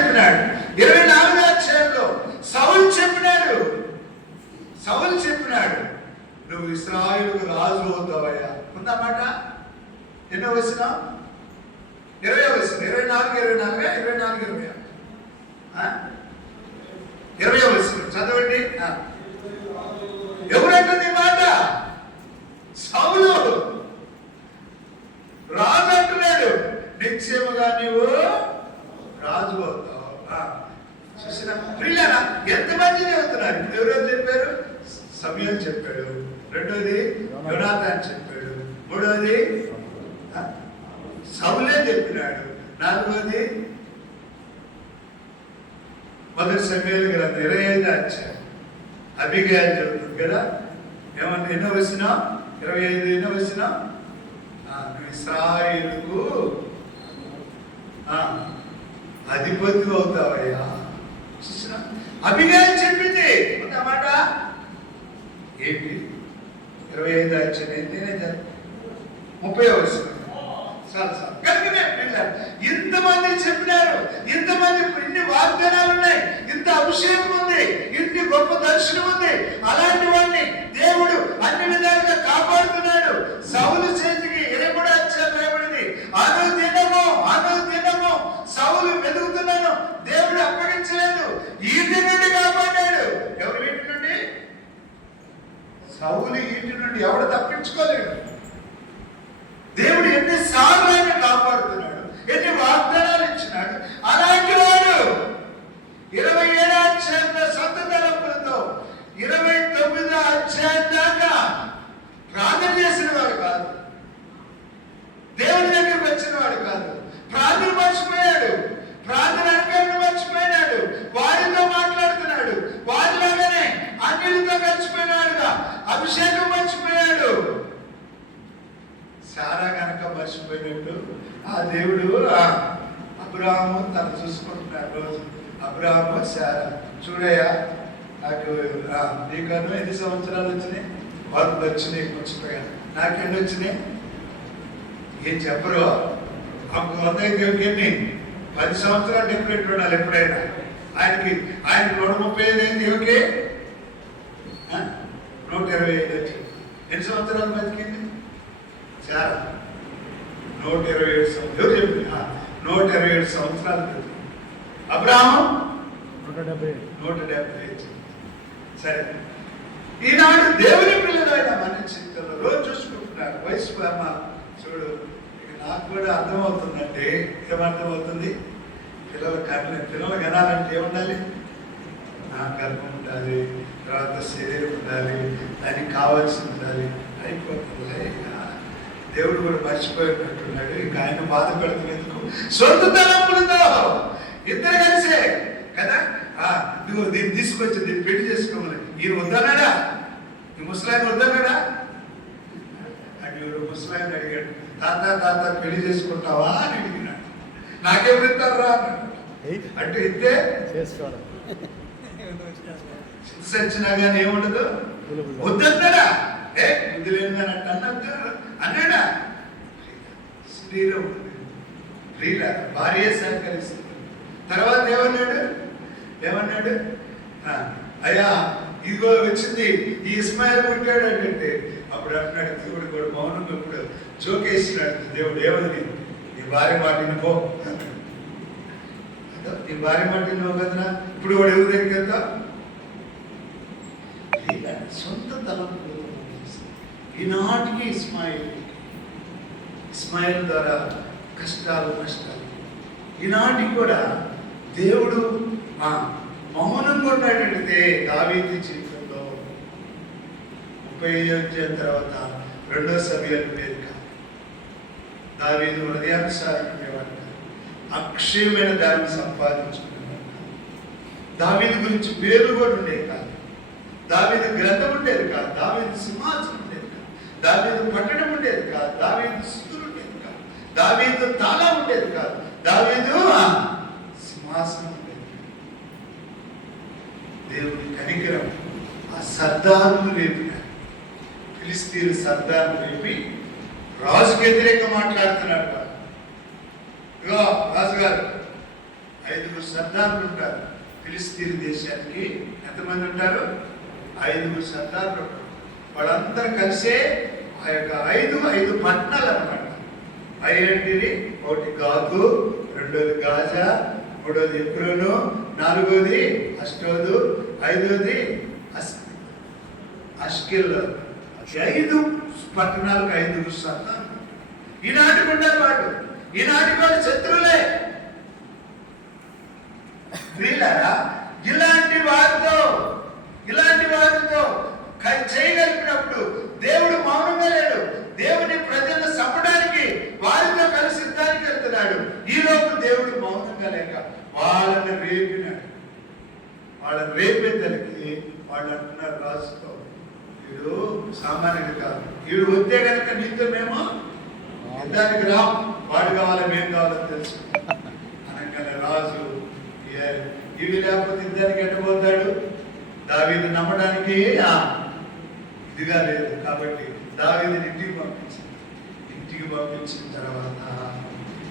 చెప్పినాడు. ఇరవై నాలుగో అధ్యాయంలో సౌలు చెప్పినాడు. సౌలు చెప్పినాడు నువ్వు ఇస్రాయిల్కు రాజు అవుతావయ్యా. ఉందన్నమాట ఎన్నో వచ్చిన? ఇరవై వచ్చిన ఇరవై నాలుగు ఇరవై నాలుగు ఇరవై నాలుగు ఇరవై ఇరవై వచ్చిన. చదవండి ఆ. ఎవరంటుంది ఈ మాట సౌలు రాజు అంటున్నాడు నిశ్చయముగా నీవు రాజు అవుతావు ఆ. చూసినా ప్రియులారా ఎంతమంది చెబుతున్నారు ఇప్పుడు ఎవరో చెప్పారు సమయం చెప్పాడు రెండోది యునాథాన్ చెప్పాడు. మూడవది సౌలే చెప్పినాడు. నాలుగవది మొదటి సమయాలు గ్రంథం ఇరవై ఐదు అధ్యాయం. అభిగాయాలు చెబుతుంది కదా? ఏమన్నా ఎన్నో వచ్చిన? ఇరవై ఐదు ఎన్నో వచ్చిన? ఇస్రాయిల్కు అధిపతి అవుతావయ్యా. చూసినా? అభిగాయం చెప్పింది. అన్నమాట ఇరవై ఐదు అధ్యాయం నేనే ముప్పై వచ్చిన చాలా చాలు. కనుకనే ఇంతమంది చెప్పినారు. ఇంతమంది ఇన్ని వాగ్దానాలు ఉన్నాయి ఇంత అభిషేకం ఉంది ఇంటి గొప్ప దర్శనం ఉంది అలాంటి వాడిని దేవుడు అన్ని విధాలుగా కాపాడుతున్నాడు సౌలు చేతికి ఎరగడా రాయబడింది అను దినము అను దినము సౌలు వెతుకుతున్నాను దేవుడు అప్పగించలేదు ఈటి నుండి కాపాడాడు ఎవరు వీటి నుండి సౌలు ఇంటి నుండి ఎవడు తప్పించుకోలేడు? దేవుడు ఎన్ని సార్లు ఆయన కాపాడుతున్నాడు? ఎన్ని వాగ్దానాలు ఇచ్చినాడు? అలా వాడు ఇరవై ఏడు అధ్యాయం సొంత తలంపులతో ఇరవై తొమ్మిదో అధ్యాయం దాకా ప్రార్థన చేసిన వాడు కాదు దేవుడి దగ్గరకు వచ్చిన వాడు కాదు ప్రార్థన మర్చిపోయాడు ప్రార్థన అనుకరణ మర్చిపోయినాడు వారితో మాట్లాడుతున్నాడు వారిలాగానే అన్నిటితో కలిసిపోయినాడుగా అభిషేకం మర్చిపోయాడు సారా కనుక మర్చిపోయినట్టు ఆ దేవుడు అబ్రాహము తను చూసుకుంటున్నాడు రోజు. అబ్రాహము సారా చూడయ్యా నాకు ఆ, నీకను ఎన్ని సంవత్సరాలు వచ్చినాయి? వాళ్ళు వచ్చినాయి మర్చిపోయాను. నాకెన్ని వచ్చినాయి? ఏం చెప్పరు. అప్పుడు వంద పది సంవత్సరాలు డిఫరెంట్ ఉండాలి ఎప్పుడైనా. ఆయనకి ఆయన నూట ముప్పై ఐదు అయింది ఓకే? నూట ఇరవై ఐదు వచ్చింది ఎన్ని సంవత్సరాలు బతికింది చాలా నూట ఇరవై ఏడు సంవత్సరాలు ఎవరు చెప్పింది ఆ, నూట ఇరవై బతికింది అబ్రాహం? నూట డెబ్బై నూట డెబ్బై సరే. ఈనాడు దేవుని పిల్లలు మన చింతలో రోజు చూసుకుంటున్నారు. వయసు అమ్మ చూడు ఇక నాకు కూడా అర్థమవుతుందంటే ఏమర్థమవుతుంది? పిల్లల కర్ణ పిల్లలు కనాలంటే ఏముండాలి? నా గర్భం ఉండాలి తర్వాత శరీరం ఉండాలి దానికి కావాల్సి ఉండాలి అయిపోతుంది దేవుడు కూడా మర్చిపోయినట్టున్నాడు. ఇంకా ఆయన బాధపడుతున్నందుకు సొంత తలంపులతో ఇద్దరు కలిసే కదా? ఇదిగో దీన్ని తీసుకొచ్చి దీన్ని పెళ్ళి చేసుకోమని. ఈయన వద్దన్నాడా? ఈ ముసలాయన వద్దన్నాడా? అడిగాడు ముసలాయన అడిగాడు. తాత తాత పెళ్ళి చేసుకుంటావా అని అడిగినాడు. నాకెవరు ఇస్తారా అంటే చేసుకోవడం చచ్చినా కానీ ఏముండదు? వద్దన్నాడా? ఏ బుద్ధి లేదని అంటే అన్నట్టు అన్నాడా? శరీరం ప్రియుల భార్య సహకరిస్తుంది. తర్వాత ఏమన్నాడు? ఏమన్నాడు? ఆ, అయ్యా ఇదిగో వచ్చింది ఈ ఇస్మాయిల్ పుట్టాడు అంటే అప్పుడు అంటున్నాడు దేవుడు కూడా మౌనంగా ఇప్పుడు జోకేసినాడు దేవుడు ఏమని? నీ భార్య మాటిని పో నీ భార్య మాటిని పో కదరా. ఇప్పుడు వాడు ఎవరి దగ్గరికి సొంత తలంపు ఈనాటికి ఇస్మాయిల్ ఇస్మాయిల్ ద్వారా కష్టాలు నష్టాలు. ఈనాటికి కూడా దేవుడు ఆ, మౌనంగా ఉన్నాడంటే దావీది జీవితంలో ముప్పై అధ్యాయం తర్వాత రెండో సమయాలు లేదు కాదు. దావీదు హృదయానుసారమైనవాడు అక్షయమైన దాన్ని సంపాదించుకునేవాడు దావీది గురించి పేరు కూడా ఉండేది కాదు. దావీది గ్రంథం ఉండేది కాదు. దావీది సింహాసనం ఉండేది కాదు. దావీది పట్టణం ఉండేది కాదు. దావీది స్థుతులు ఉండేది కాదు దావీదు తాళం ఉండేది కాదు. దావీదు సింహాసనం ఉండేది. దేవుడి కనికరం ఆ సర్దారును రేపినాడు ఫిలిస్తీన్ సర్దారును రేపి రాజుకు వ్యతిరేకంగా మాట్లాడుతున్నాడు వాడు. ఇగో రాజుగారు ఐదుగురు సర్దారులు ఉంటారు. ఫిలిస్తీన్ దేశానికి ఎంతమంది ఉంటారు? ఐదుగురు సర్దారులు ఉంటారు. వాళ్ళందరూ కలిసే ఆ యొక్క ఐదు ఐదు పట్టణాలు అనమాట ఐదేంటిది ఒకటి గాకు రెండోది గాజా మూడోది ఎప్రోను నాలుగోది అష్టోదు ఐదోది అస్ అష్కిల్. ఐదు పట్టణాలకు ఐదుగురు సంతానం ఈనాటి ఉండే వాడు ఈనాటి వాడు శత్రువులే వీళ్ళారా? ఇలాంటి వారితో ఇలాంటి వారితో చేయగలిగినప్పుడు దేవుడు మౌనంగా లేడు. దేవుని ప్రజలు యుద్ధానికి వెళ్తున్నాడు. ఈ లోపు దేవుడు మౌనంగా లేక వాళ్ళని రేపినాడు. వాళ్ళని రేపేద్దరికి వాళ్ళు అంటున్నారు రాజుతో వీడు సామాన్యుడు కాదు. వీడు వస్తే కనుక నీతో మేము యుద్ధానికి రా వాడు కావాలి మేము కావాలని తెలుసు. అనగానే రాజు ఏ- ఇవి లేకపోతే యుద్ధానికి ఎట్టబోతాడు దావీని నమ్మడానికి ఆ, ఇదిగా లేదు. కాబట్టి దావీని ఇంటికి పంపించింది ఇంటికి పంపించిన తర్వాత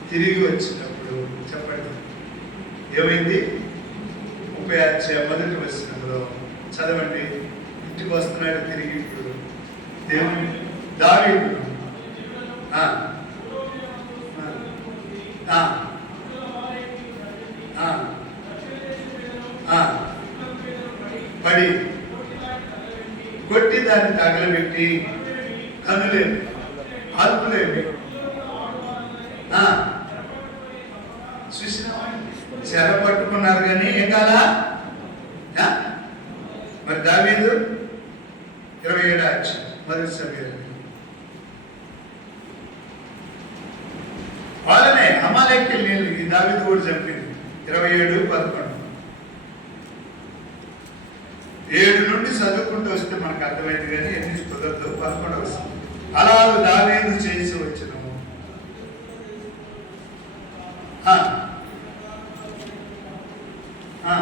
తిరిగి వచ్చినప్పుడు చెప్పండి. ఏమైంది? ముప్పై అధ్యాయ మొదటి వచనంలో చదవండి. ఇంటికి వస్తున్నాడు తిరిగి ఇప్పుడు. దేవుని దావి ఆ, పడి. కొట్టి దాన్ని తగలబెట్టి కనులేదు కానీ ఏం కాలా ఆ? మరి దావీదు ఇరవై ఏడు మరి మొదటి సభ్యులు వాళ్ళనే అమాలయకి నీళ్ళు ఈ దావీదు కూడా చెప్పింది ఇరవై ఏడు పదకొండు. ఏడు నుండి చదువుకుంటూ వస్తే మనకు అర్థమైంది కానీ ఎన్ని కుదరదు? పదకొండు వస్తుంది అలా దావీదు చేసి వచ్చినాము ఆ. ఆ.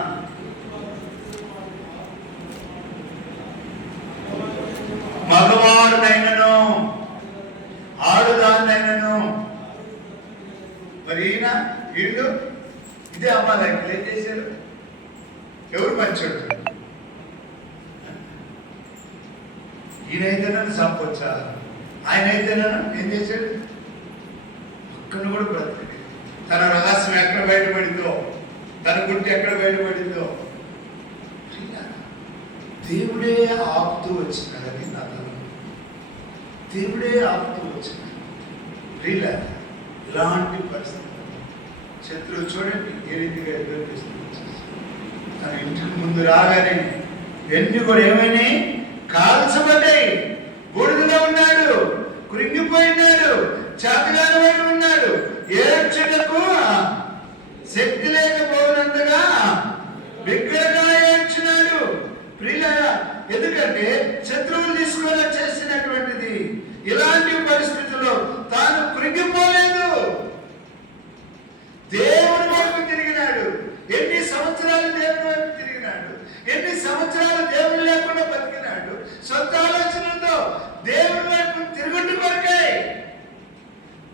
మగవాడునైనను ఆడుదాన్నైనను మరి ఈయన వీళ్ళు? ఇదే అమ్మాలకి ఏం చేశారు? ఎవరు మంచోడు ఈయనైతే నన్ను చంపొచ్చా? ఆయన అయితే నన్ను ఏం చేశాడు? అక్కడ కూడా బ్రతికి తన రహస్యం ఎక్కడ బయటపడిందో తన గుంటి ఎక్కడ బయటపడిందో. దేవుడే ఆపుతూ వచ్చిన నా దేవుడే ఆపుతూ వచ్చింది. రీలా ఇలాంటి పరిస్థితి? శత్రువు చూడండి ఏ రీతిగా ఎదురు తన ఇంటికి ముందు రాగానే ఎన్ని కూడా ఏమైనాయి కాల్చబడ్డాయి. బూడిదలో ఉన్నాడు. కృంగిపోయినాడు. చాతగాని ఉన్నాడు. ఏడ్చుటకు శక్తి లేకపోయినంతగా బిగ్గరగా ఏడ్చినాడు. ప్రియుల ఎందుకంటే శత్రువులు తీసుకొని చేసినటువంటిది ఇలాంటి పరిస్థితుల్లో తాను కృంగిపోలేదు దేవుని వైపు తిరిగినాడు ఎన్ని సంవత్సరాలు దేవుని వైపు తిరిగినాడు ఎన్ని సంవత్సరాలు దేవుడు లేకుండా బతికినాడు సొంత ఆలోచనలతో దేవుని వైపు తిరుగుండి కొరకే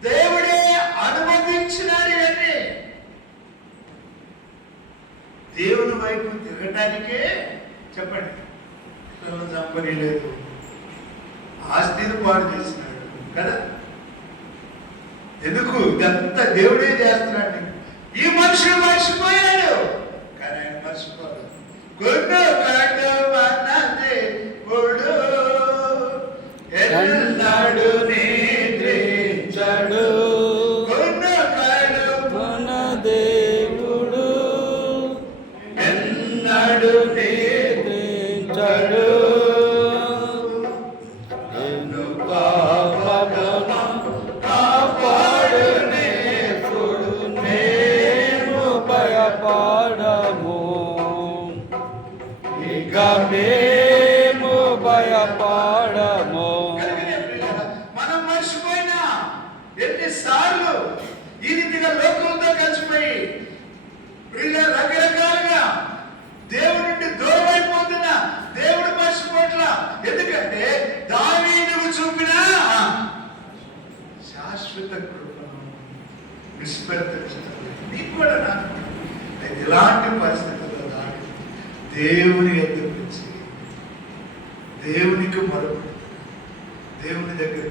దేవుడే అనుమతించినాడు ఇవన్నీ దేవుని వైపు తిరగటానికే చెప్పండి పిల్లలు చంపని లేదు ఆస్తిని పాడు చేసినాడు కదా? ఎందుకు? ఇదంతా దేవుడే చేస్తున్నాడు. ఈ మనుషుడు మర్చిపోయాడు. కానీ ఆయన మర్చిపోడు కొడు ఇక మేము భయపడము. మనం మర్చిపోయినా ఎన్నిసార్లు ఈ రీతిగా లోకంతో కలిసిపోయి ప్రియుల రకరకాలుగా దేవుడి నుండి దూరం అయిపోతున్నా దేవుడు మర్చిపోట్లా ఎందుకంటే దాని నువ్వు చూపిన శాశ్వత కృపను నిష్పత్తి నీకు కూడా నాకు ఎలాంటి పరిస్థితి దేవుని ఎదురు వచ్చి దేవునికి మొరపెట్టు దేవుని దగ్గర